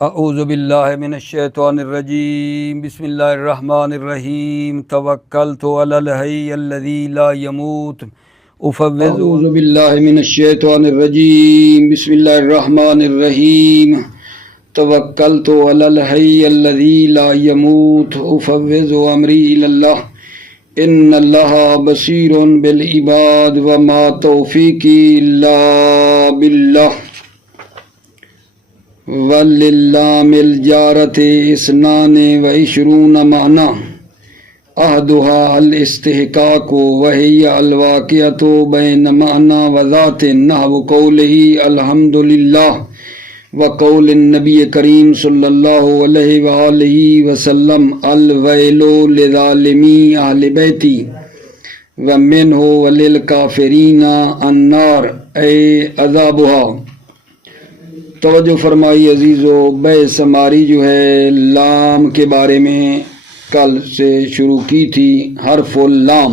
اعوذ باللہ من الشیطان الرجیم بسم اللہ الرحمن الرحیم توکلت علی الحی الذی لا يموت اعوذ باللہ من الشیطان الرجیم بسم اللہ الرحمن الرحیم توکلت علی الحی الذی لا يموت افوض امری الی اللہ ان اللہ بصیر بالعباد وما توفیقی الا باللہ وللام الجارت اسنان و عشرون معنی احدها الاستحقاق وهي الواقعة بین معنی و ذات نحو قوله الحمد للہ وقول النبی کریم صلی اللہ علیہ وآلہ وسلم الویل لظالمی اہل بیتی ومنہ وللکافرین النار اے عذابها۔ توجہ فرمائی عزیزو، بحث ہماری جو ہے لام کے بارے میں کل سے شروع کی تھی۔ حرف اللام،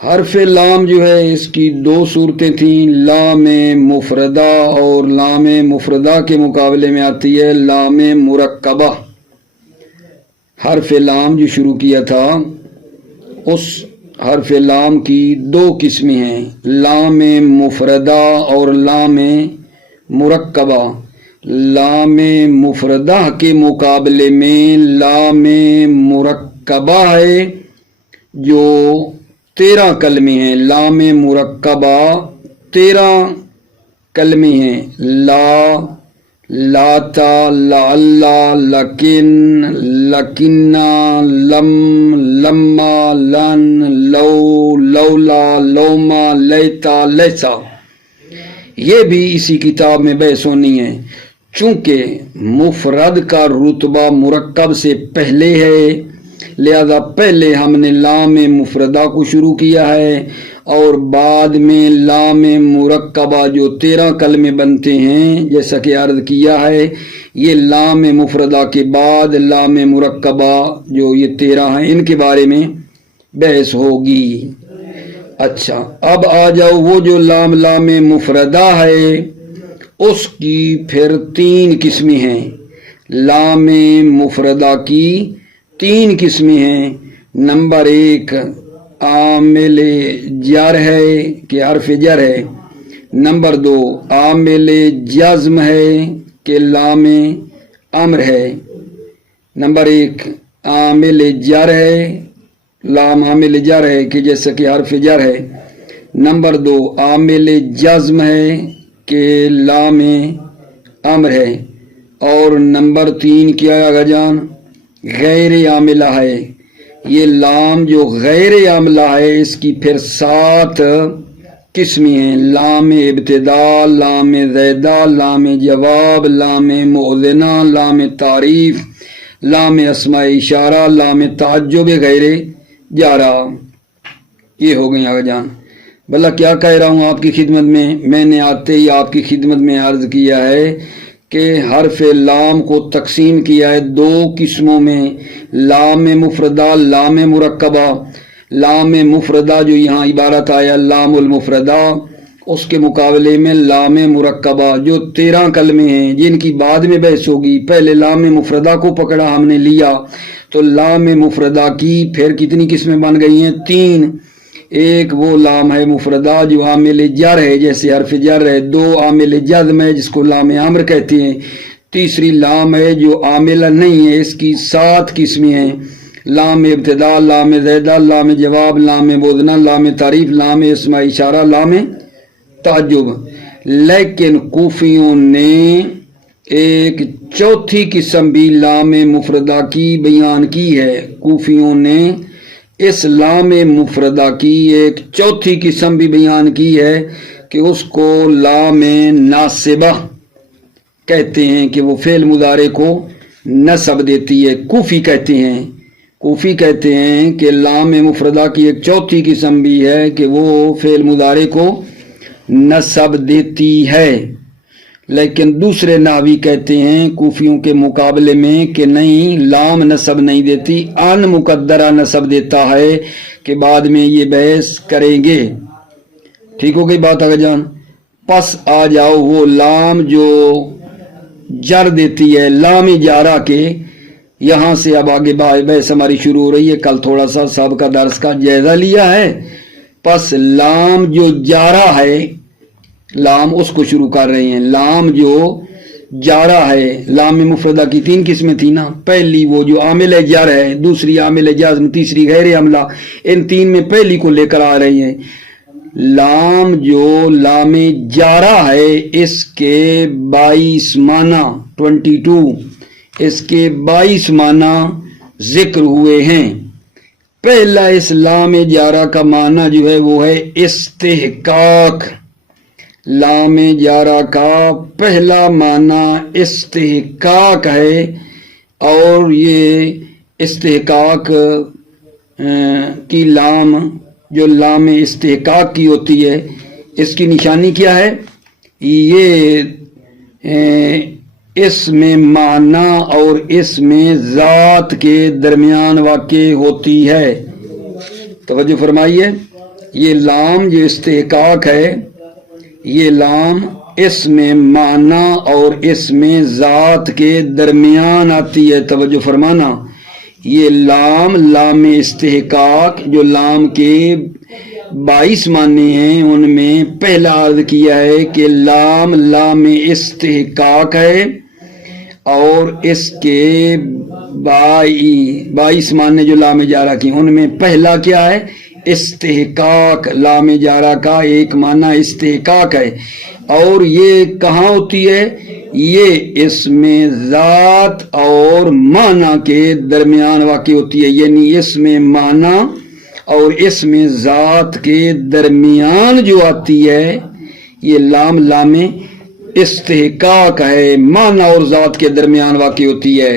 حرف لام جو ہے اس کی دو صورتیں تھیں، لام مفردہ اور لام مفردہ کے مقابلے میں آتی ہے لام مرکبہ۔ حرف لام جو شروع کیا تھا اس حرف لام کی دو قسمیں ہیں، لام مفردہ اور لام مرکبہ۔ لام مفردہ کے مقابلے میں لام مرکبہ ہے جو 13 کلمے ہیں۔ لام مرکبہ 13 کلمے ہیں، لا، لاتا، لعل، لکن، لکنا، لم، لما، لن، لو، لولا، لوما، لیتا، لیسا۔ یہ بھی اسی کتاب میں بحث ہونی ہے، چونکہ مفرد کا رتبہ مرکب سے پہلے ہے، لہذا پہلے ہم نے لام مفردہ کو شروع کیا ہے اور بعد میں لام مرکبہ جو 13 کلمے بنتے ہیں، جیسا کہ عرض کیا ہے، یہ لام مفردہ کے بعد لام مرکبہ جو یہ 13 ہیں ان کے بارے میں بحث ہوگی۔ اچھا، اب آ جاؤ وہ جو لام مفردہ ہے اس کی پھر 3 قسمیں ہیں۔ لام مفردہ کی 3 قسمیں ہیں۔ نمبر 1 عامل جر ہے کہ حرف جر ہے۔ نمبر 2 عامل جزم ہے کہ لام امر ہے۔ نمبر 1 عامل جر ہے، لام عامل جر ہے کہ جیسا کہ حرف جر ہے۔ نمبر 2 عامل جزم ہے کہ لام امر ہے۔ اور نمبر 3 کیا ہے آگا جان؟ غیر عاملہ ہے۔ یہ لام جو غیر عاملہ ہے اس کی پھر 7 قسمیں ہیں، لام ابتدا، لام زیدہ، لام جواب، لام مؤذنہ، لام تعریف، لام اسماء اشارہ، لام تعجب غیر جارہ۔ یہ ہو گئی آگا جان۔ بھلا کیا کہہ رہا ہوں آپ کی خدمت میں نے آتے ہی آپ کی خدمت میں عرض کیا ہے کہ حرف لام کو تقسیم کیا ہے 2 قسموں میں، لام مفردہ، لام مرکبہ۔ لام مفردہ جو یہاں عبارت آیا لام المفردہ، اس کے مقابلے میں لام مرکبہ جو 13 کلمے ہیں جن کی بعد میں بحث ہوگی۔ پہلے لام مفردہ کو پکڑا ہم نے لیا تو لام مفردہ کی پھر کتنی قسمیں بن گئی ہیں؟ 3۔ ایک وہ لام ہے مفردہ جو عامل جر ہے جیسے حرف جر ہے، 2 عامل جزم ہے جس کو لام امر کہتے ہیں، تیسری لام ہے جو عامل نہیں ہے، اس کی 7 قسمیں ہیں، لام ابتدا، لام زیدہ، لام جواب، لام مؤذنہ، لام تعریف، لام اسماء اشارہ، لام تعجب۔ لیکن کوفیوں نے ایک 4تھی قسم بھی لام مفردہ کی بیان کی ہے۔ کوفیوں نے اس لام مفردہ کی ایک 4تھی قسم بھی بیان کی ہے کہ اس کو لام ناصبہ کہتے ہیں کہ وہ فعل مضارع کو نصب دیتی ہے۔ کوفی کہتے ہیں کہ لام مفردہ کی ایک 4تھی قسم بھی ہے کہ وہ فعل مضارع کو نصب دیتی ہے، لیکن دوسرے نحوی کہتے ہیں کوفیوں کے مقابلے میں کہ نہیں، لام نصب نہیں دیتی، ان مقدرہ نصب دیتا ہے کہ بعد میں یہ بحث کریں گے۔ ٹھیک ہو گئی بات آگے جان؟ پس آ جاؤ وہ لام جو جر دیتی ہے لام جارہ کے. یہاں سے اب آگے بحث ہماری شروع ہو رہی ہے. کل تھوڑا سا سابقہ درس کا جائزہ لیا ہے. پس لام جو جارہ ہے، لام اس کو شروع کر رہے ہیں. لام جو جارہ ہے، لام مفردہ کی 3 قسمیں تھی نا. پہلی وہ جو عامل جر ہے، دوسری عامل جزم، تیسری غیر عاملہ. ان 3 میں پہلی کو لے کر آ رہی ہیں. لام جو لام جارہ ہے، اس کے 22 معنی 22، اس کے 22 معنی ذکر ہوئے ہیں. پہلا اس لام جارہ کا معنی جو ہے وہ ہے استحقاق. لام جارہ کا پہلا معنی استحقاق ہے، اور یہ استحقاق کی لام جو لام استحقاق کی ہوتی ہے، اس کی نشانی کیا ہے؟ یہ اس میں معنی اور اس میں ذات کے درمیان واقع ہوتی ہے. توجہ فرمائیے، یہ لام جو استحقاق ہے، یہ لام اس میں معنی اور اس میں ذات کے درمیان آتی ہے. توجہ فرمانا، یہ لام استحقاق جو لام کے 22 معنی ہیں، ان میں پہلا عرض کیا ہے کہ لام استحقاق ہے، اور اس کے 22 معنی جو لام جارہ کی، ان میں پہلا کیا ہے؟ استحقاق. لام جارہ کا ایک معنی استحقاق ہے، اور یہ کہاں ہوتی ہے؟ یہ اس میں ذات اور معنی کے درمیان واقع ہوتی ہے. یعنی اس میں معنی اور اس میں ذات کے درمیان جو آتی ہے، یہ لام استحقاق ہے، معنی اور ذات کے درمیان واقع ہوتی ہے.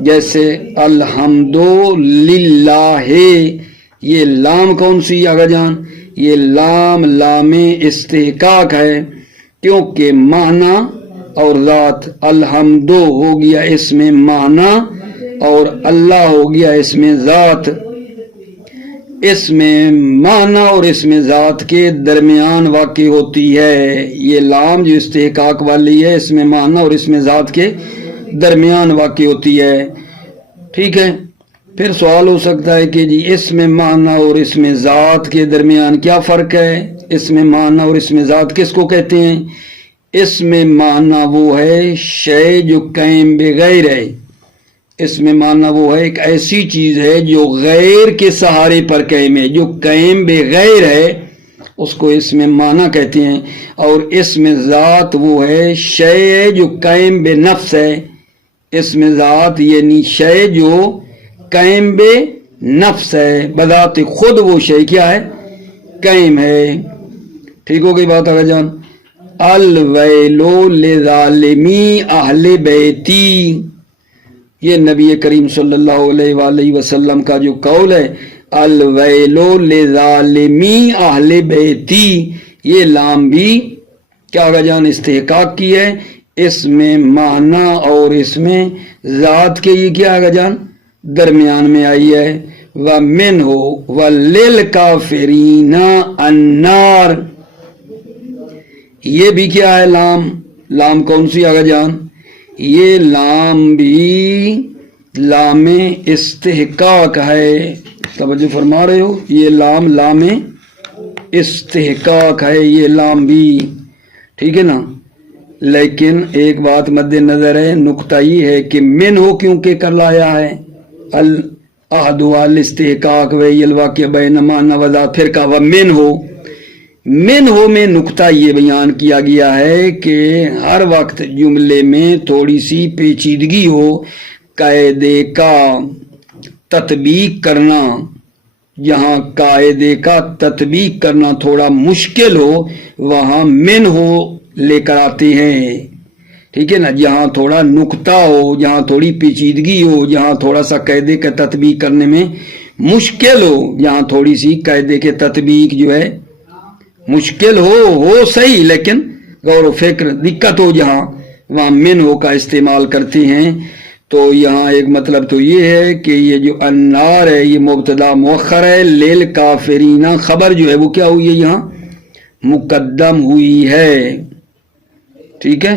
جیسے الحمدللہ، یہ لام کون سی آگا جان؟ یہ لام استحقاق ہے، کیونکہ معنی اور ذات. الحمد ہو گیا اس میں معنی، اور اللہ ہو گیا اس میں ذات. اس میں معنی اور اس میں ذات کے درمیان واقع ہوتی ہے. یہ لام جو استحقاق والی ہے، اس میں معنی اور اس میں ذات کے درمیان واقع ہوتی ہے. ٹھیک ہے. پھر سوال ہو سکتا ہے کہ جی اس میں معنی اور اس میں ذات کے درمیان کیا فرق ہے؟ اس میں معنی اور اس میں ذات کس کو کہتے ہیں؟ اس میں معنی وہ ہے شے جو قائم بغیر ہے. اس میں معنی وہ ہے ایک ایسی چیز ہے جو غیر کے سہارے پر قائم ہے، جو قائم بغیر ہے، اس کو اس میں معنی کہتے ہیں. اور اس میں ذات وہ ہے شے جو قائم بے نفس ہے. اس میں ذات یعنی شے جو قائم بے نفس ہے، بذات خود وہ شے کیا ہے؟ قائم ہے. ٹھیک ہو گئی بات آگے جان؟ الویلو لظالمی اہل بیتی، یہ نبی کریم صلی اللہ علیہ وآلہ وسلم کا جو قول ہے، الویلو لظالمی اہل بیتی، یہ لام بھی کیا آگا جان؟ استحقاق کی ہے. اس میں معنی اور اس میں ذات کے یہ کیا آگا جان؟ درمیان میں آئی ہے. وَمِنْهُ وَلِلْكَافِرِينَ النَّارِ، یہ بھی کیا ہے؟ لام کون سی آگا جان؟ یہ لام بھی لام استحقاق ہے. توجہ فرما رہے ہو؟ یہ لام استحقاق ہے، یہ لام بھی. ٹھیک ہے نا؟ لیکن ایک بات مد نظر ہے، نقطہ یہ ہے کہ من ہو کیونکہ کر لایا ہے. العہد والاستحقاق والواقع بینما نوذا، پھر کہا ومن ہو میں نقطہ یہ بیان کیا گیا ہے کہ ہر وقت جملے میں تھوڑی سی پیچیدگی ہو، قاعدے کا تطبیق کرنا، جہاں قاعدے کا تطبیق کرنا تھوڑا مشکل ہو، وہاں من ہو لے کر آتے ہیں. ٹھیک ہے نا؟ جہاں تھوڑا نقطہ ہو، جہاں تھوڑی پیچیدگی ہو، جہاں تھوڑا سا قاعدے کا تطبیق کرنے میں مشکل ہو، جہاں تھوڑی سی قاعدے کے تطبیق جو ہے مشکل ہو صحیح، لیکن غور و فکر دقت ہو، جہاں وہاں من ہو کا استعمال کرتے ہیں. تو یہاں ایک مطلب تو یہ ہے کہ یہ جو النار ہے یہ مبتدا مؤخر ہے، لیل کافرین خبر جو ہے وہ کیا ہوئی ہے؟ یہاں مقدم ہوئی ہے. ٹھیک ہے؟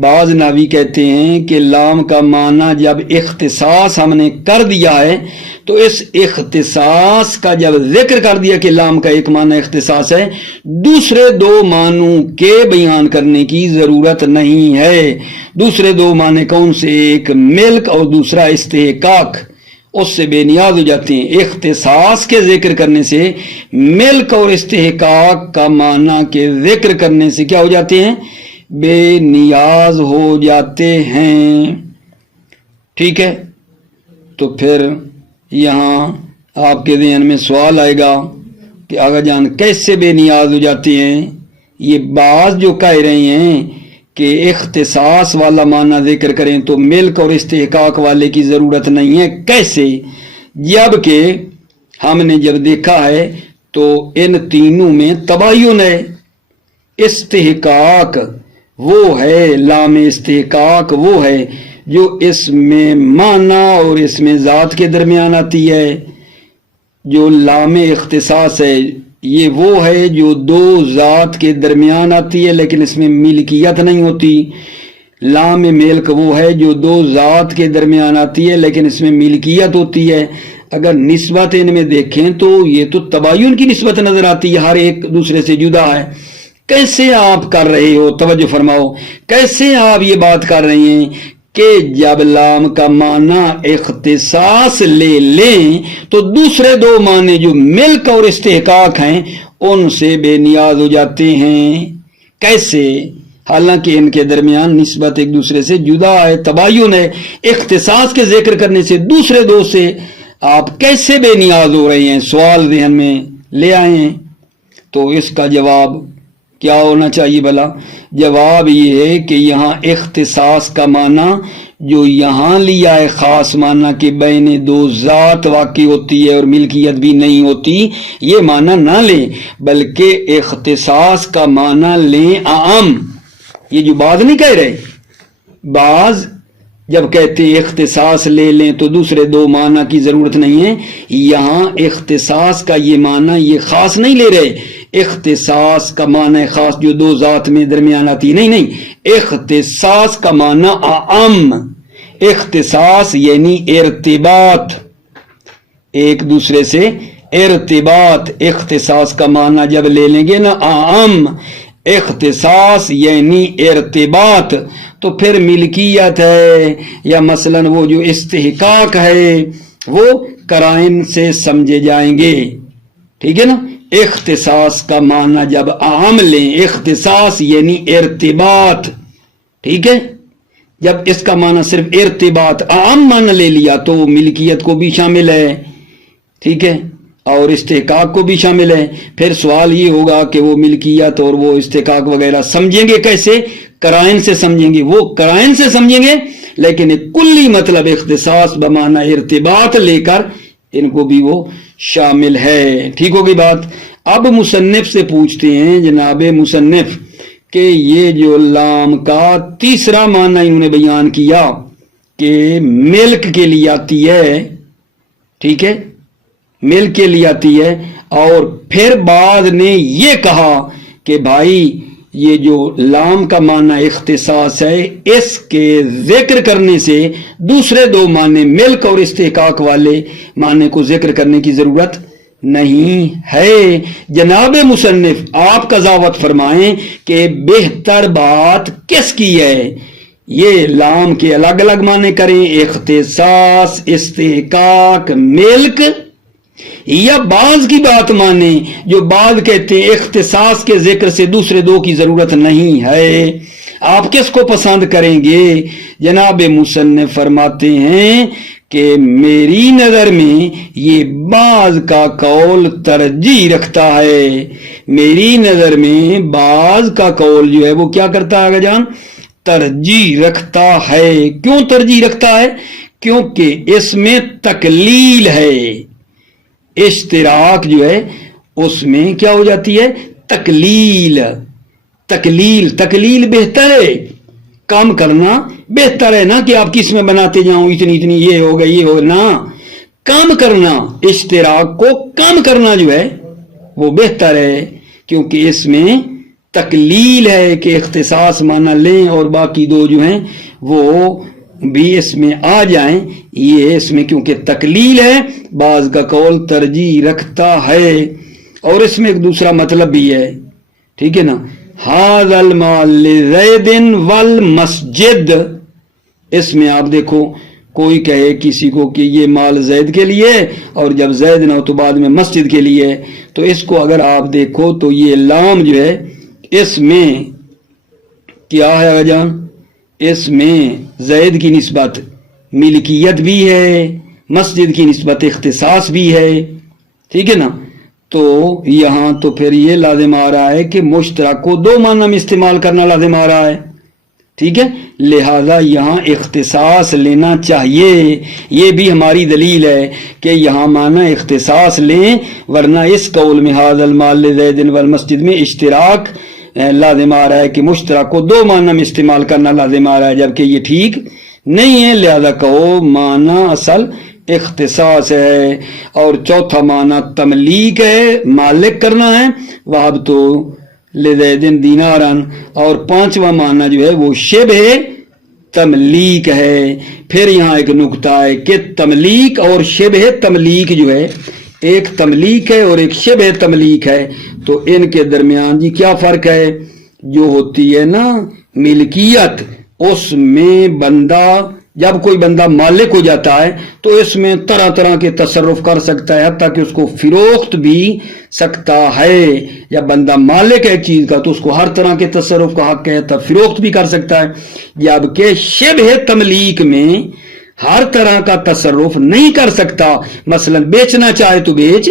بعض ناوی کہتے ہیں کہ لام کا معنی جب اختصاص ہم نے کر دیا ہے تو اس اختصاص کا جب ذکر کر دیا کہ لام کا ایک معنی اختصاص ہے، دوسرے دو معنوں کے بیان کرنے کی ضرورت نہیں ہے۔ دوسرے دو معنی کون سے؟ ایک ملک اور دوسرا استحقاق، اس سے بے نیاز ہو جاتے ہیں۔ اختصاص کے ذکر کرنے سے، ملک اور استحقاق کا معنی کے ذکر کرنے سے کیا ہو جاتے ہیں؟ بے نیاز ہو جاتے ہیں۔ ٹھیک ہے، تو پھر یہاں آپ کے ذہن میں سوال آئے گا کہ آغا جان کیسے بے نیاز ہو جاتے ہیں؟ یہ بعض جو کہہ رہے ہیں کہ اختصاص والا معنی ذکر کریں تو ملک اور استحقاق والے کی ضرورت نہیں ہے، کیسے؟ جبکہ ہم نے جب دیکھا ہے تو ان تینوں میں تباین ہے۔ استحقاق وہ ہے، لام استحقاق وہ ہے جو اس میں معنی اور اس میں ذات کے درمیان آتی ہے۔ جو لام اختصاص ہے یہ وہ ہے جو دو ذات کے درمیان آتی ہے لیکن اس میں ملکیت نہیں ہوتی۔ لام ملک وہ ہے جو دو ذات کے درمیان آتی ہے لیکن اس میں ملکیت ہوتی ہے۔ اگر نسبت ان میں دیکھیں تو یہ تو تباین کی نسبت نظر آتی ہے، ہر ایک دوسرے سے جدا ہے۔ کیسے آپ کر رہے ہو؟ توجہ فرماؤ، کیسے آپ یہ بات کر رہے ہیں کہ جب لام کا معنی اختصاص لے لیں تو دوسرے دو معنی جو ملک اور استحقاق ہیں ان سے بے نیاز ہو جاتے ہیں؟ کیسے؟ حالانکہ ان کے درمیان نسبت ایک دوسرے سے جدا ہے، تباین ہے۔ اختصاص کے ذکر کرنے سے دوسرے دو سے آپ کیسے بے نیاز ہو رہے ہیں؟ سوال ذہن میں لے آئے ہیں۔ تو اس کا جواب کیا ہونا چاہیے بھلا؟ جواب یہ ہے کہ یہاں اختصاص کا معنی جو یہاں لیا ہے خاص معنی کہ بین دو ذات واقع ہوتی ہے اور ملکیت بھی نہیں ہوتی، یہ معنی نہ لیں، بلکہ اختصاص کا معنی لیں عام۔ یہ جو بعض نہیں کہہ رہے، بعض جب کہتے ہیں اختصاص لے لیں تو دوسرے دو معنی کی ضرورت نہیں ہے، یہاں اختصاص کا یہ معنی یہ خاص نہیں لے رہے۔ اختصاص کا معنی خاص جو دو ذات میں درمیان آتی، نہیں، اختصاص کا معنی عام۔ اختصاص یعنی ارتباط، ایک دوسرے سے ارتباط۔ اختصاص کا معنی جب لے لیں گے نا عام، اختصاص یعنی ارتباط، تو پھر ملکیت ہے یا مثلا وہ جو استحقاق ہے وہ قرائن سے سمجھے جائیں گے۔ ٹھیک ہے نا؟ اختصاص کا معنی جب عام لیں، اختصاص یعنی ارتباط، ٹھیک ہے، جب اس کا معنی صرف ارتباط عام معنی لے لیا تو ملکیت کو بھی شامل ہے، ٹھیک ہے، اور استحقاق کو بھی شامل ہے۔ پھر سوال یہ ہوگا کہ وہ ملکیت اور وہ استحقاق وغیرہ سمجھیں گے کیسے؟ قرائن سے سمجھیں گے، وہ قرائن سے سمجھیں گے، لیکن ایک کلی مطلب اختصاص بمعنی ارتباط لے کر ان کو بھی وہ شامل ہے۔ ٹھیک ہوگی بات؟ اب مصنف سے پوچھتے ہیں جناب مصنف کہ یہ جو لام کا تیسرا معنی انہوں نے بیان کیا کہ ملک کے لیے آتی ہے، ٹھیک ہے، ملک کے لیے آتی ہے، اور پھر بعد نے یہ کہا کہ بھائی یہ جو لام کا معنی اختصاص ہے اس کے ذکر کرنے سے دوسرے دو معنی ملک اور استحقاق والے معنی کو ذکر کرنے کی ضرورت نہیں ہے۔ جناب مصنف آپ قضاوت فرمائیں کہ بہتر بات کس کی ہے؟ یہ لام کے الگ الگ معنی کریں، اختصاص، استحقاق، ملک، یا بعض کی بات مانیں جو بعض کہتے ہیں اختصاص کے ذکر سے دوسرے دو کی ضرورت نہیں ہے؟ آپ کس کو پسند کریں گے؟ جناب مصنف فرماتے ہیں کہ میری نظر میں یہ بعض کا قول ترجیح رکھتا ہے۔ میری نظر میں بعض کا قول جو ہے وہ کیا کرتا ہے آگے جان؟ ترجیح رکھتا ہے۔ کیوں ترجیح رکھتا ہے؟ کیونکہ اس میں تقلیل ہے، اشتراک جو ہے اس میں کیا ہو جاتی ہے؟ تقلیل۔ تقلیل بہتر ہے، کم کرنا بہتر ہے، نہ کہ آپ کس میں بناتے جاؤں اتنی اتنی یہ ہوگا یہ ہوگا، نہ، کم کرنا، اشتراک کو کم کرنا جو ہے وہ بہتر ہے، کیونکہ اس میں تقلیل ہے کہ اختصاص معنی لیں اور باقی دو جو ہیں وہ بھی اس میں آ جائیں. یہ اس میں کیونکہ تقلیل ہے بعض کا قول ترجیح رکھتا ہے. اور اس میں ایک دوسرا مطلب بھی ہے, ٹھیک ہے نا. ھذا المال لزید والمسجد, اس میں آپ دیکھو کوئی کہے کسی کو کہ یہ مال زید کے لیے اور جب زید نہ ہو تو بعد میں مسجد کے لیے, تو اس کو اگر آپ دیکھو تو یہ لام جو ہے اس میں کیا ہے جان, اس میں زید کی نسبت ملکیت بھی ہے, مسجد کی نسبت اختصاص بھی ہے, ٹھیک ہے نا. تو یہاں تو پھر یہ لازم آ رہا ہے کہ مشترک کو دو معنی میں استعمال کرنا لازم آ رہا ہے, ٹھیک ہے. لہذا یہاں اختصاص لینا چاہیے. یہ بھی ہماری دلیل ہے کہ یہاں معنی اختصاص لیں, ورنہ اس قول میں ھذا المال لزید والمسجد میں اشتراک لازم آ رہا ہے کہ مشترک کو دو معنی میں استعمال کرنا لازم آ رہا ہے, جبکہ یہ ٹھیک نہیں ہے. لہذا کہو معنی اصل اختصاص ہے اور چوتھا معنی تملیک ہے, مالک کرنا ہے, وہب تو لزیدن دینارن, اور پانچواں معنی جو ہے وہ شبہ تملیک ہے. پھر یہاں ایک نکتہ ہے کہ تملیک اور شبہ تملیک جو ہے, ایک تملیک ہے اور ایک شبہ تملیک ہے, تو ان کے درمیان جی کیا فرق ہے. جو ہوتی ہے نا ملکیت, اس میں بندہ جب کوئی بندہ مالک ہو جاتا ہے تو اس میں طرح طرح کے تصرف کر سکتا ہے, حتیٰ کہ اس کو فروخت بھی سکتا ہے. جب بندہ مالک ہے ایک چیز کا تو اس کو ہر طرح کے تصرف کا حق ہے, تب فروخت بھی کر سکتا ہے. جبکہ شبہ تملیک میں ہر طرح کا تصرف نہیں کر سکتا, مثلا بیچنا چاہے تو بیچ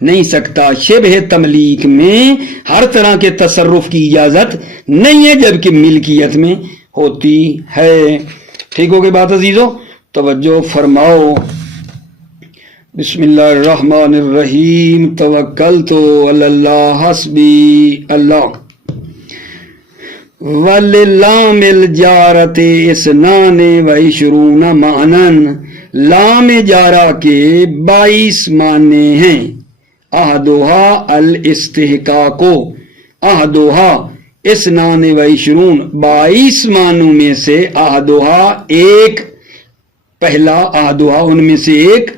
نہیں سکتا. شبہ تملیک میں ہر طرح کے تصرف کی اجازت نہیں ہے, جبکہ ملکیت میں ہوتی ہے. ٹھیک ہو گئی بات عزیزو, توجہ فرماؤ. بسم اللہ الرحمن الرحیم. توکلت علی اللہ حسبی اللہ. وللام الجارت اسنان وعشرون معنن, لام جارہ کے 22 معنی ہیں. احدھا الاستحقاق, احدھا اسنان وعشرون, 22 معنوں میں سے احدھا ایک, پہلا احدھا ان میں سے ایک,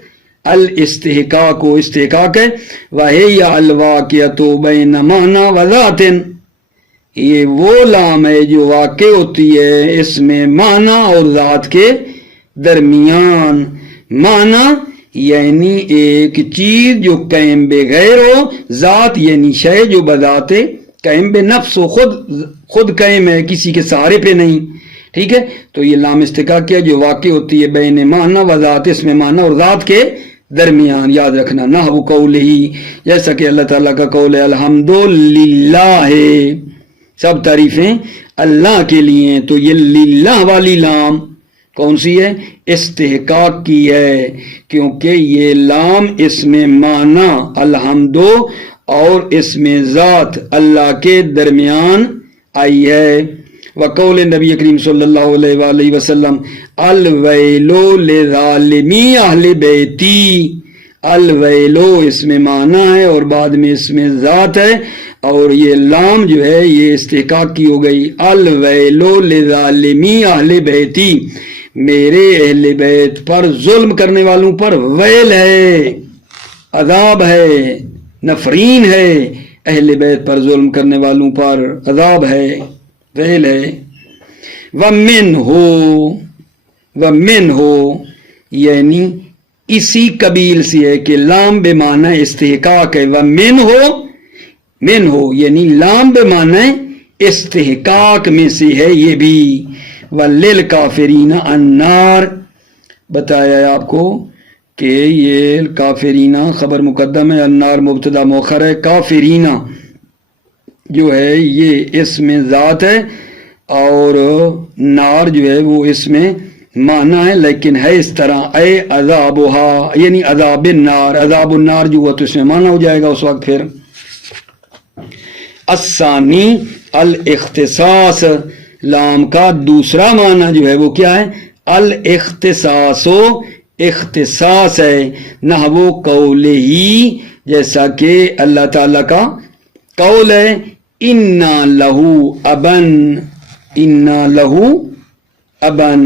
الاستحقاق استحقاق ہے, وہی الواقعۃ بین معنی و ذات, یہ وہ لام ہے جو واقع ہوتی ہے اس میں معنی اور ذات کے درمیان. معنی یعنی ایک چیز جو قائم بغیر ہو, ذات یعنی شے جو بذات قائم بے نفس ہو, خود قائم ہے, کسی کے سہارے پہ نہیں, ٹھیک ہے. تو یہ لام استحقاق کیا جو واقع ہوتی ہے بین معنی و ذات, اس میں معنی اور ذات کے درمیان. یاد رکھنا نحو قولہی, جیسا کہ اللہ تعالیٰ کا قول ہے الحمدللہ, سب تعریفیں اللہ کے لیے. تو یہ للہ والی لام کون سی ہے؟ استحقاق کی ہے, کیونکہ یہ لام اس میں معنی الحمدو اور اس میں ذات اللہ کے درمیان آئی ہے. وقول نبی کریم صلی اللہ علیہ وآلہ وسلم الویلو لظالمی اہل بیتی, الویلو اس میں معنی ہے اور بعد میں اس میں ذات ہے, اور یہ لام جو ہے یہ استحقاق کی ہو گئی. الویلو لظالمی اہل بیتی, میرے اہل بیت پر ظلم کرنے والوں پر ویل ہے, عذاب ہے, نفرین ہے. اہل بیت پر ظلم کرنے والوں پر عذاب ہے, ویل ہے. ومن ہو یعنی اسی قبیل سے ہے کہ لام بے معنی استحقاق ہے. من ہو یعنی لام بے معنی استحقاق میں سے ہے یہ بھی. وَلِلْكَافِرِينَ النَّارِ, بتایا ہے آپ کو کہ یہ کافرینہ خبر مقدم ہے, النار مبتدا مؤخر ہے. کافرینہ جو ہے یہ اس میں ذات ہے اور نار جو ہے وہ اس میں معنی ہے, لیکن ہے اس طرح اے عذابها یعنی عذاب النار, عذاب النار جو ہوا تو اس میں معنی ہو جائے گا اس وقت. پھر الثانی الاختصاص, لام کا دوسرا معنی جو ہے وہ کیا ہے؟ الاختصاص, اختصاص ہے. نحو قولہی, جیسا کہ اللہ تعالیٰ کا قول ہے انا لہو ابن، انا لہو ابن،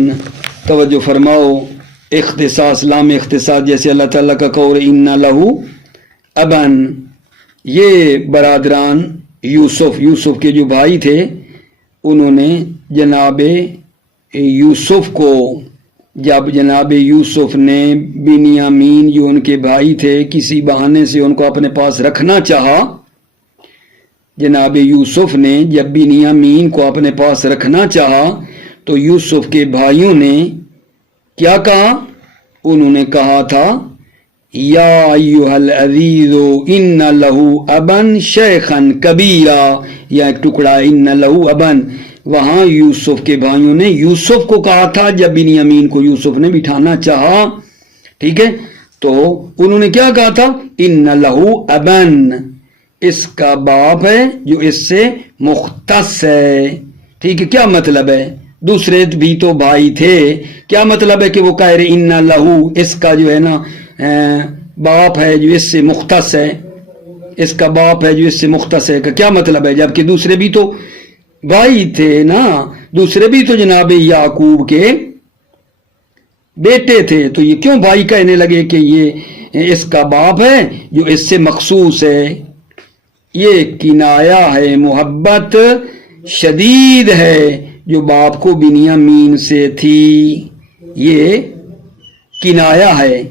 توجہ فرماؤ، اختصاص، لام اختصاص، جیسے اللہ تعالیٰ کا قول انا لہو ابن. یہ برادران یوسف کے جو بھائی تھے، انہوں نے جناب یوسف کو، جب جناب یوسف نے بنیامین جو ان کے بھائی تھے کسی بہانے سے ان کو اپنے پاس رکھنا چاہا، جناب یوسف نے جب بنیامین کو اپنے پاس رکھنا چاہا تو یوسف کے بھائیوں نے کیا کہا؟ انہوں نے کہا تھا یا ایھا العزیز ان لہو ابن شیخا کبیرا، یا ایک ٹکڑا ان لہو ابن. وہاں یوسف کے بھائیوں نے یوسف کو کہا تھا جب بنیامین کو یوسف نے بٹھانا چاہا، ٹھیک ہے، تو انہوں نے کیا کہا تھا؟ ان لہو ابن، اس کا باپ ہے جو اس سے مختص ہے. ٹھیک ہے، کیا مطلب ہے؟ دوسرے بھی تو بھائی تھے، کیا مطلب ہے کہ وہ کہہ رہے ان لہو، اس کا جو ہے نا باپ ہے جو اس سے مختص ہے، اس کا باپ ہے جو اس سے مختص ہے، کیا مطلب ہے؟ جبکہ دوسرے بھی تو بھائی تھے نا، دوسرے بھی تو جناب یعقوب کے بیٹے تھے، تو یہ کیوں بھائی کہنے لگے کہ یہ اس کا باپ ہے جو اس سے مخصوص ہے؟ یہ کنایا ہے، محبت شدید ہے جو باپ کو بنیامین سے تھی. یہ کنایا ہے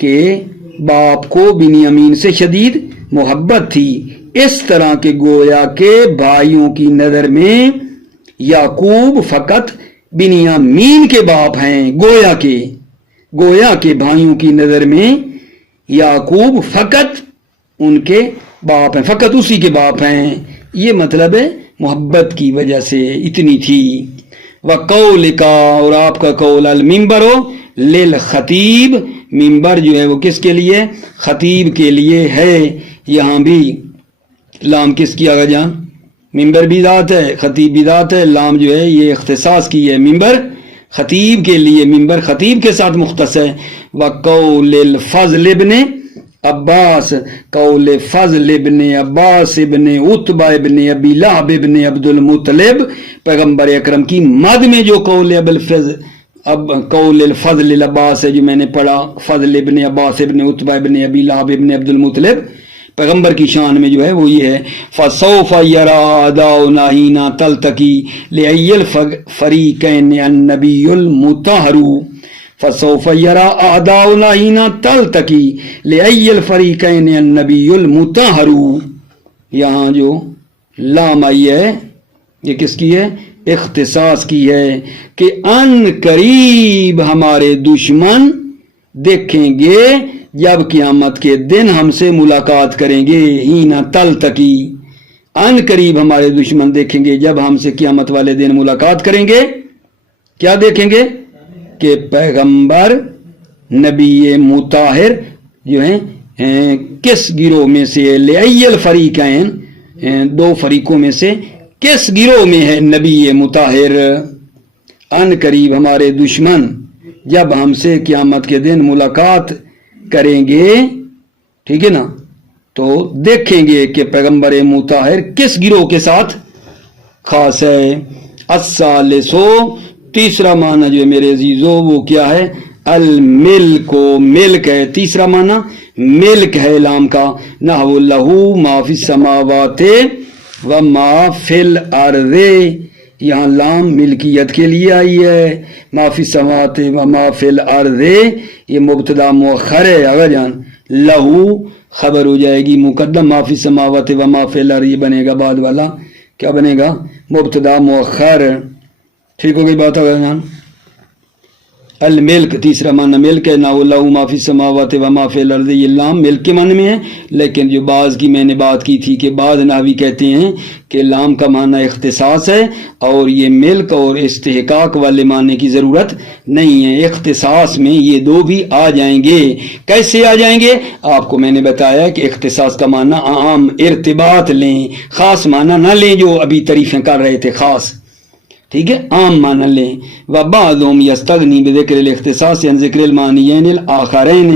کہ باپ کو بنیامین سے شدید محبت تھی. اس طرح کے گویا کے بھائیوں کی نظر میں یعقوب فقط بنیامین کے باپ ہیں، گویا کے بھائیوں کی نظر میں یعقوب فقط ان کے باپ ہیں، فقط اسی کے باپ ہیں. یہ مطلب ہے محبت کی وجہ سے اتنی تھی. وَقَوْلِكَ، اور آپ کا قول، المنبر للخطیب، منبر جو ہے وہ کس کے لیے؟ خطیب کے لیے ہے. یہاں بھی لام کس کی آگا جان؟ منبر بھی ذات ہے، خطیب بھی ذات ہے، لام جو ہے یہ اختصاص کی ہے، منبر خطیب کے لیے، منبر خطیب کے ساتھ مختص ہے. وَقَوْلِ الْفَضْلِ ابْنِ عباس، قول فضل ابن عباس ابن عتبہ ابن ابی لہب ابن عبد المطلب، پیغمبر اکرم کی مد میں جو قول قول الفضل العباس ہے جو میں نے پڑھا، فضل ابن عباس ابن عتبہ ابن ابی لہب ابن عبد المطلب، پیغمبر کی شان میں جو ہے وہ یہ ہے فَسَوْفَ يَرَى أَعْدَاؤُنَا حِينَ تَلْتَقِي لِأَيِّ الْفَرِيقَيْنِ النَّبِيُّ الْمُطَهَّرُ. فَسَوْفَ يَرَى أَعْدَاؤُنَا حِينَ تَلْتَقِي لِأَيِّ الْفَرِيقَيْنِ النَّبِيُّ الْمُطَهَّرُ. یہاں جو لام آئی ہے یہ کس کی ہے؟ اختصاص کی ہے کہ ان قریب ہمارے دشمن دیکھیں گے جب قیامت کے دن ہم سے ملاقات کریں گے. ہینا تلتقی، ان قریب ہمارے دشمن دیکھیں گے جب ہم سے قیامت والے دن ملاقات کریں گے. کیا دیکھیں گے؟ کہ پیغمبر نبی مطہر جو ہیں کس گروہ میں سے، لئی الفریقین، دو فریقوں میں سے کس گروہ میں ہے نبی مطہر. ان قریب ہمارے دشمن جب ہم سے قیامت کے دن ملاقات کریں گے، ٹھیک ہے نا، تو دیکھیں گے کہ پیغمبر مطہر کس گروہ کے ساتھ خاص ہے. الثالثو، تیسرا معنی جو ہے میرے عزیزو وہ کیا ہے؟ الملک، ملک ہے. تیسرا معنی ملک ہے لام کا. نحو لہو ما فی السماوات و ما فی الارض، یہاں لام ملکیت کے لیے آئی ہے. ما فی السماوات و ما فی الارض یہ مبتدا مؤخر ہے آگا جان، لہو خبر ہو جائے گی مقدم، ما فی السماوات و ما فی الارض یہ بنے گا بعد والا، کیا بنے گا؟ مبتدا مؤخر. ٹھیک ہو گئی بات آگا جان. الملک تیسرا معنی ملک ہے. نحو لہو ما فی السماوات و ما فی الارض، یہ لام ملک کے معنی میں ہے. لیکن جو بعض کی میں نے بات کی تھی کہ بعض نحوی کہتے ہیں کہ لام کا معنی اختصاص ہے اور یہ ملک اور استحقاق والے معنی کی ضرورت نہیں ہے. اختصاص میں یہ دو بھی آ جائیں گے. کیسے آ جائیں گے؟ آپ کو میں نے بتایا کہ اختصاص کا معنی عام ارتباط لیں، خاص معنی نہ لیں جو ابھی تعریفیں کر رہے تھے خاص، ٹھیک ہے، عام معنی لیں. وَبَعْضُهُمْ يَسْتَغْنِي بِذِكْرِ الْاخْتِصَاصِ عَنْ ذِكْرِ الْمَعْنِيَيْنِ الْآخَرَيْنِ.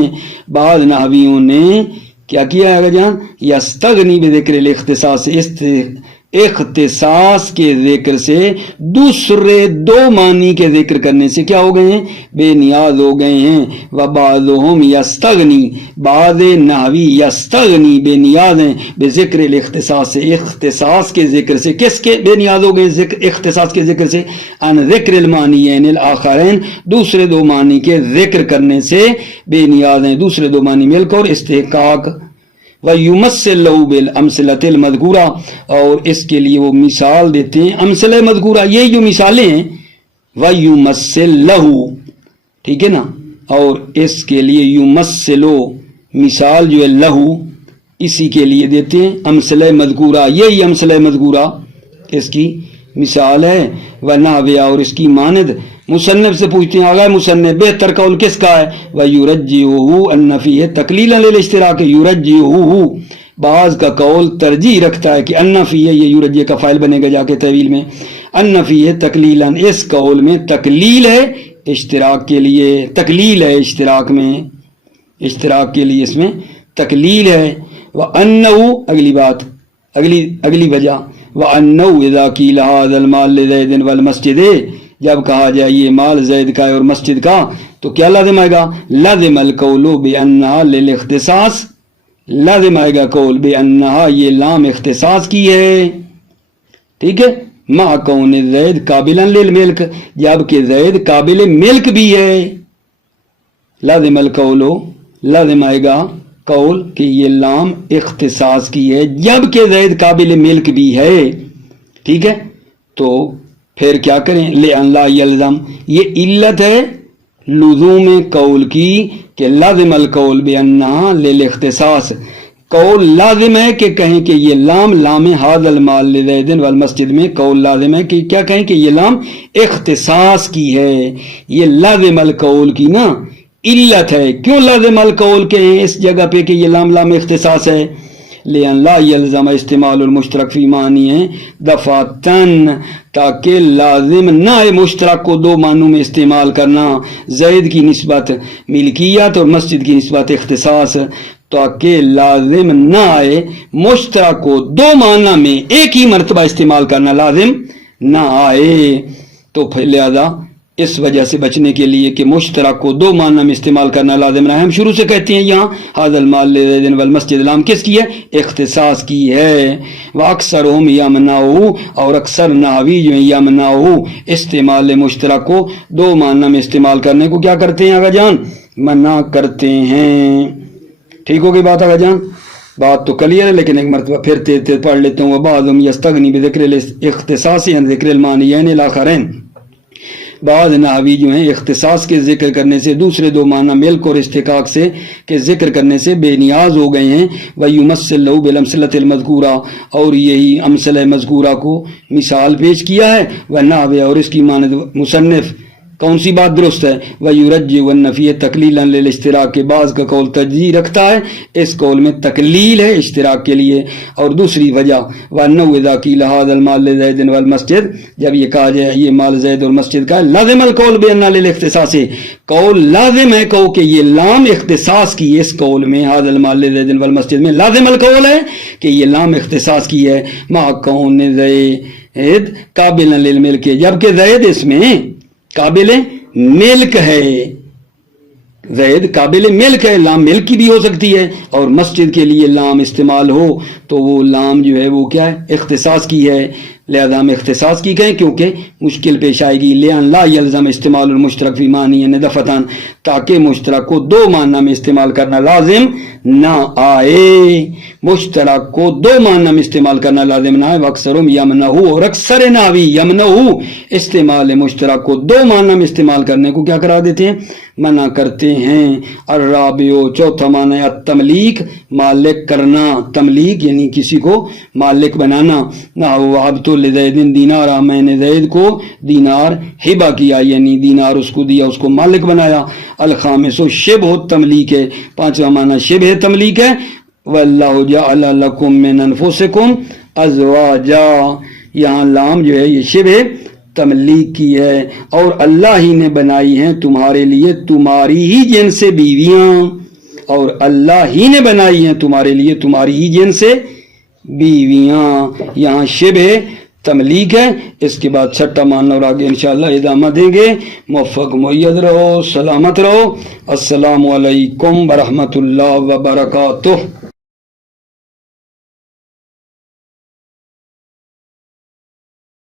بعض نحویوں نے کیا کیا ہے جان؟ یستغنی بذکر الاختصاص، اختصاص کے ذکر سے دوسرے دو معنی کے ذکر کرنے سے کیا ہو گئے ہیں؟ بے نیاز ہو گئے ہیں. وبعضهم یستغنی، بعض نحوی یستغنی بے نیاز ہیں بے ذکر الاختصاص سے، اختصاص کے ذکر سے. کس کے بے نیاز ہو گئے اختصاص کے ذکر سے؟ ان ذکر المعنیین الاخرین، دوسرے دو معنی کے ذکر کرنے سے بے نیاز ہیں، دوسرے دو معنی مل کر استحقاق. وَيُمَثِّلُ لَهُ بِالْأَمْثِلَةِ الْمَذْكُورَةِ، اور اس کے لیے وہ مثال دیتے ہیں امثلہ مذکورہ، یہ جو مثالیں ہیں. وَيُمَثِّلُ لَهُ، ٹھیک ہے نا، اور اس کے لیے یمثلو مثال جو ہے لہو، اسی کے لیے دیتے ہیں امثلہ مذکورہ، یہی امثلہ مذکورہ اس کی مثال ہے. وَنَحْوِهَا، اور اس کی مانند. مصنف سے پوچھتے ہیں آگاہ مصنف بہتر قول کس کا ہے؟ وَيُرَجِّحُهُ أَنَّ فِيهِ تَقْلِيلًا لِلْاشْتِرَاكِ، يُرَجِّحُهُ بعض کا قول ترجیح رکھتا ہے کہ أَنَّ فِيهِ، یہ یرجح کا فاعل بنے گا جا کے طویل میں، أَنَّ فِيهِ تَقْلِيلًا، اس قول میں تقلیل ہے اشتراک کے لیے، تقلیل ہے اشتراک میں، اشتراک کے لیے اس میں تقلیل ہے. وَأَنَّهُ، اگلی بات، اگلی وجہ، وَأَنَّهُ إِذَا قِيلَ هَذَا الْمَالُ لِزَيْدٍ وَالْمَسْجِدِ، جب کہا جائے یہ مال زید کا ہے اور مسجد کا، تو کیا لازم آئے گا؟ لازم القول بأنها للاختصاص، لازم آئے گا قول بأنها، یہ لام اختصاص کی ہے، ٹھیک ہے. مع کون زید قابلا للملک، جبکہ زید قابل ملک بھی ہے. لازم القول، لازم آئے گا قول کہ یہ لام اختصاص کی ہے جبکہ زید قابل ملک بھی ہے، ٹھیک ہے. تو پھر کیا کریں؟ لأن لا یلزم، یہ علت ہے لزوم قول کی کہ لازم القول بأنها للاختصاص، قول لازم ہے کہ کہیں کہ یہ لام لام هذا المال لزید والمسجد میں قول لازم ہے کہ کیا کہیں کہ یہ لام اختصاص کی ہے. یہ لازم القول کی نا علت ہے. کیوں لازم القول کے ہیں اس جگہ پہ کہ یہ لام اختصاص ہے؟ لأن لا يلزم استعمال المشترک فی معنی ہے دفعتاً، تاکہ لازم نہ ہے مشترک کو دو معنوں میں استعمال کرنا، زید کی نسبت ملکیت اور مسجد کی نسبت اختصاص، تاکہ لازم نہ آئے مشترک کو دو معنی میں ایک ہی مرتبہ استعمال کرنا لازم نہ آئے. تو پھر لہذا اس وجہ سے بچنے کے لیے کہ مشترک کو دو معنی میں استعمال کرنا لازم نہ ہے، ہم شروع سے کہتے ہیں یہاں هذا المال لزید والمسجد، لام کس کی ہے؟ اختصاص کی ہے. واکثرهم یمنعوا، اور اکثر نحوی جو ہیں یمنعوا استعمال مشترک کو دو معنی میں استعمال کرنے کو کیا کرتے ہیں آقا جان؟ منع کرتے ہیں. ٹھیک ہو گئی بات آقا جان؟ بات تو کلیئر ہے لیکن ایک مرتبہ پھر تیز پڑھ لیتا ہوں. وبعضهم یستغنی بذکر الاختصاص عن ذکر المعنیین الاخرین، بعض نحوی جو ہیں اختصاص کے ذکر کرنے سے دوسرے دو معنی ملک اور استحقاق سے کے ذکر کرنے سے بے نیاز ہو گئے ہیں. وَيُمَثِّلُ لَهُ بِالْأَمْثِلَةِ الْمَذْكُورَةِ، اور یہی امثلہ مذکورہ کو مثال پیش کیا ہے. وَنَحْوِهَا، اور اس کی مانند مصنف کون سی بات درست ہے؟ وَيُرَجِّحُ وَالنَّفِيَ تَقْلِيلًا لِلْاشْتِرَاكِ، کے بعض کا قول ترجیح رکھتا ہے، اس قول میں تقلیل ہے اشتراک کے لیے. اور دوسری وجہ وَأَنَّهُ إِذَا قِيلَ هَذَا الْمَالُ لِزَيْدٍ وَالْمَسْجِدِ، جب یہ کہا جائے یہ مال زید اور مسجد کا ہے، لازم القول بأنها للاختصاص، قول لازم ہے کہ یہ لام اختصاص کی، اس قول میں هذا المال لزید والمسجد میں لازم القول ہے کہ یہ لام اختصاص کی ہے. مع کون زید قابلا للملک، جبکہ زید اس میں قابل ملک ہے، زید قابل ملک ہے، لام ملک کی بھی ہو سکتی ہے. اور مسجد کے لیے لام استعمال ہو تو وہ لام جو ہے وہ کیا ہے؟ اختصاص کی ہے. لہذا ہم اختصاص کی کہیں کیونکہ مشکل پیش آئے گی. لأن لا یلزم استعمال المشترک فی معنی دفعتاً، تاکہ مشترک کو دو معنی میں استعمال کرنا لازم نہ آئے، مشترک کو دو معنی میں استعمال کرنا لازم نہ آئے. واکثرهم یمنعوا، اور اکثر نحوی یمنعوا استعمال مشترک کو دو معنی میں استعمال کرنے کو کیا کرا دیتے ہیں؟ منع کرتے ہیں. الرابع، چوتھا معنی التملیک، مالک کرنا، تملیک یعنی کسی کو مالک بنانا. نحو وهبت لزید دینارا، میں نے زید کو دینار ہبہ کیا، یعنی دینار اس کو دیا، اس کو مالک بنایا. الخامس شبہ التملیک ہے، پانچواں معنی شبہ تملیک ہے. واللہ جعل لکم من انفسکم ازواجا، یہاں لام جو ہے یہ شبہ تملیک کی ہے، اور اللہ ہی نے بنائی ہیں تمہارے لیے تمہاری ہی جن سے بیویاں، اور اللہ ہی نے بنائی ہیں تمہارے لیے تمہاری ہی جن سے بیویاں، یہاں شبہ تملیک ہے، اس کے بعد چھٹا ماننا اور آگے انشاءاللہ ادامہ دیں گے۔ موفق معید رہو، سلامت رہو، السلام علیکم ورحمۃ اللہ وبرکاتہ۔